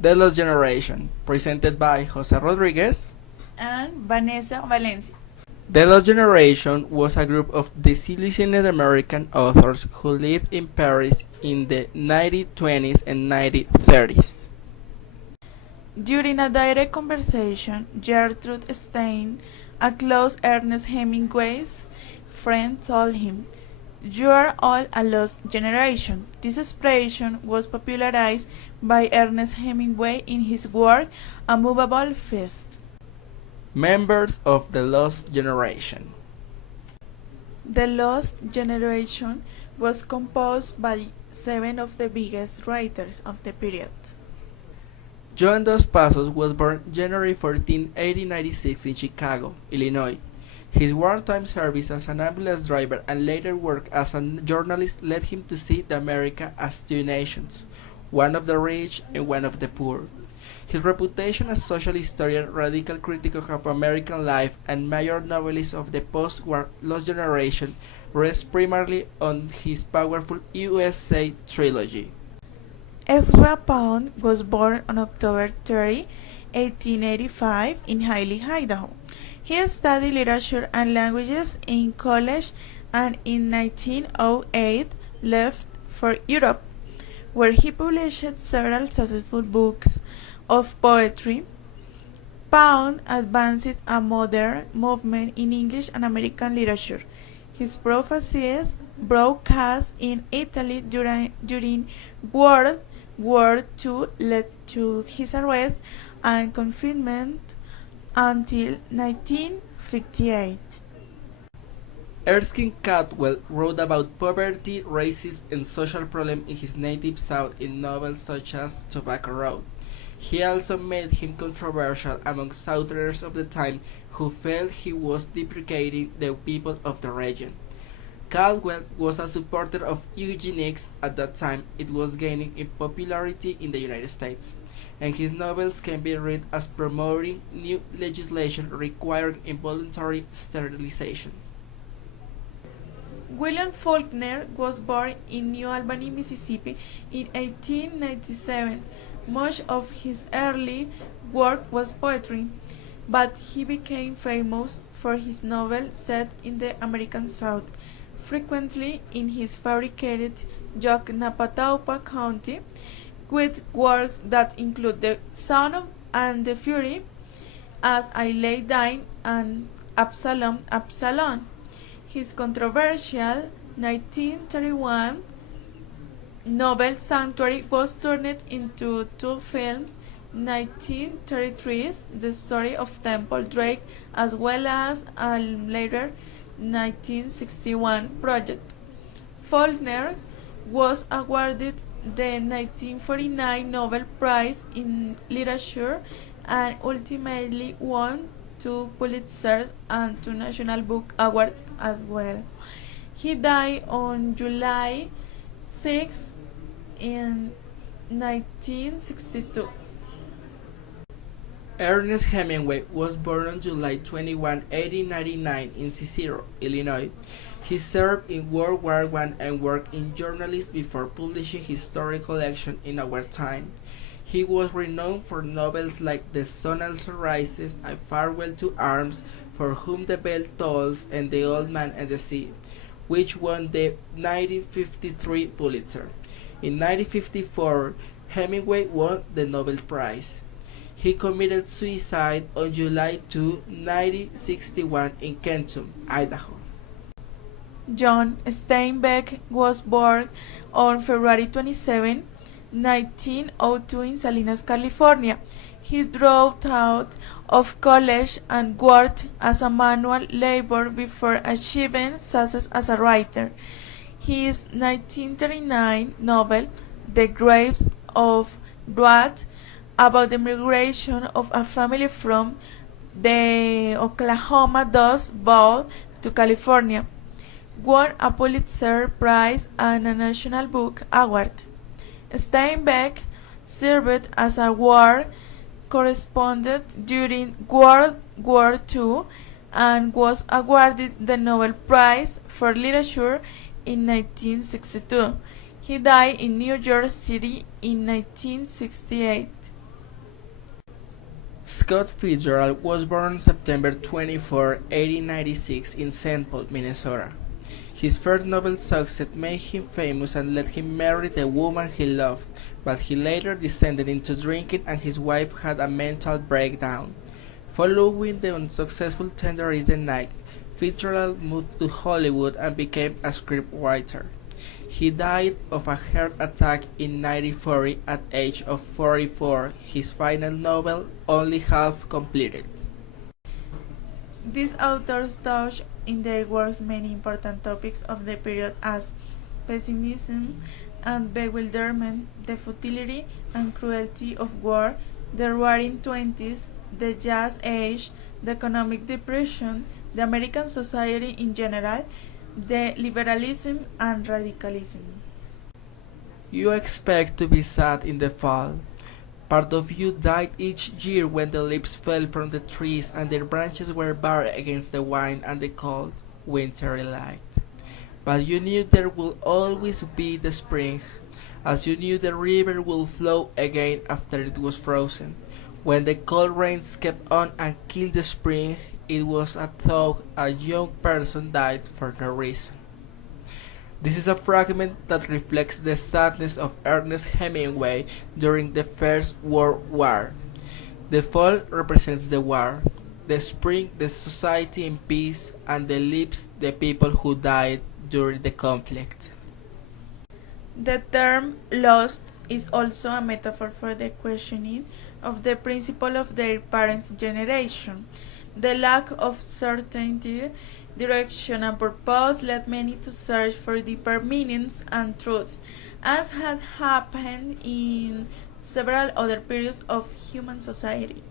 The Lost Generation, presented by Jose Rodriguez and Vanessa Valencia. The Lost Generation was a group of disillusioned American authors who lived in Paris in the 1920s and 1930s. During a direct conversation, Gertrude Stein, a close Ernest Hemingway's friend, told him, "You are all a lost generation." This expression was popularized by Ernest Hemingway in his work A Movable Feast. Members of the Lost Generation. The Lost Generation was composed by 7 of the biggest writers of the period. John Dos Passos was born January 14, 1896 in Chicago, Illinois. His wartime service as an ambulance driver and later work as a journalist led him to see America as two nations, one of the rich and one of the poor. His reputation as social historian, radical critic of American life, and major novelist of the post-war Lost Generation rests primarily on his powerful USA trilogy. Ezra Pound was born on October 30, 1885 in Hailey, Idaho. He studied literature and languages in college and in 1908 left for Europe, where he published several successful books of poetry. Pound advanced a modern movement in English and American literature. His prophecies broadcast in Italy during World War II led to his arrest and confinement until 1958. Erskine Caldwell wrote about poverty, racism, and social problems in his native South in novels such as Tobacco Road. He also made him controversial among Southerners of the time who felt he was deprecating the people of the region. Caldwell was a supporter of eugenics at that time. It was gaining in popularity in the United States, and his novels can be read as promoting new legislation requiring involuntary sterilization. William Faulkner was born in New Albany, Mississippi in 1897. Much of his early work was poetry, but he became famous for his novels set in the American South, frequently in his fabricated Yoknapatawpha County, with works that include The Son and the Fury, As I Lay Dying, and Absalom, Absalom. His controversial 1931 novel Sanctuary was turned into 2 films, 1933's The Story of Temple Drake as well as a later 1961 project. Faulkner was awarded the 1949 Nobel Prize in Literature and ultimately won 2 Pulitzer and 2 National Book Awards as well. He died on July 6 in 1962. Ernest Hemingway was born on July 21, 1899 in Cicero, Illinois. He served in World War I and worked in journalism before publishing his story collection In Our Time. He was renowned for novels like The Sun Also Rises, A Farewell to Arms, For Whom the Bell Tolls, and The Old Man and the Sea, which won the 1953 Pulitzer. In 1954, Hemingway won the Nobel Prize. He committed suicide on July 2, 1961 in Kenton, Idaho. John Steinbeck was born on February 27, 1902 in Salinas, California. He dropped out of college and worked as a manual labor before achieving success as a writer. His 1939 novel, The Grapes of Wrath, about the migration of a family from the Oklahoma Dust Bowl to California, won a Pulitzer Prize and a National Book Award. Steinbeck served as a war correspondent during World War II and was awarded the Nobel Prize for Literature in 1962. He died in New York City in 1968. Scott Fitzgerald was born September 24, 1896 in St. Paul, Minnesota. His first novel success made him famous and let him marry the woman he loved, but he later descended into drinking and his wife had a mental breakdown. Following the unsuccessful Tender is the Night, Fitzgerald moved to Hollywood and became a scriptwriter. He died of a heart attack in 1940 at age of 44, his final novel only half completed. These authors touch in their works many important topics of the period as pessimism and bewilderment, the futility and cruelty of war, the Roaring Twenties, the Jazz Age, the economic depression, the American society in general, the liberalism and radicalism. You expect to be sad in the fall. Part of you died each year when the leaves fell from the trees and their branches were bared against the wind and the cold, wintry light. But you knew there would always be the spring, as you knew the river would flow again after it was frozen. When the cold rains kept on and killed the spring, it was as though a young person died for no reason. This is a fragment that reflects the sadness of Ernest Hemingway during the First World War. The fall represents the war, the spring the society in peace, and the leaves the people who died during the conflict. The term lost is also a metaphor for the questioning of the principle of their parents' generation. The lack of certainty, direction, and purpose led many to search for deeper meanings and truths, as had happened in several other periods of human society.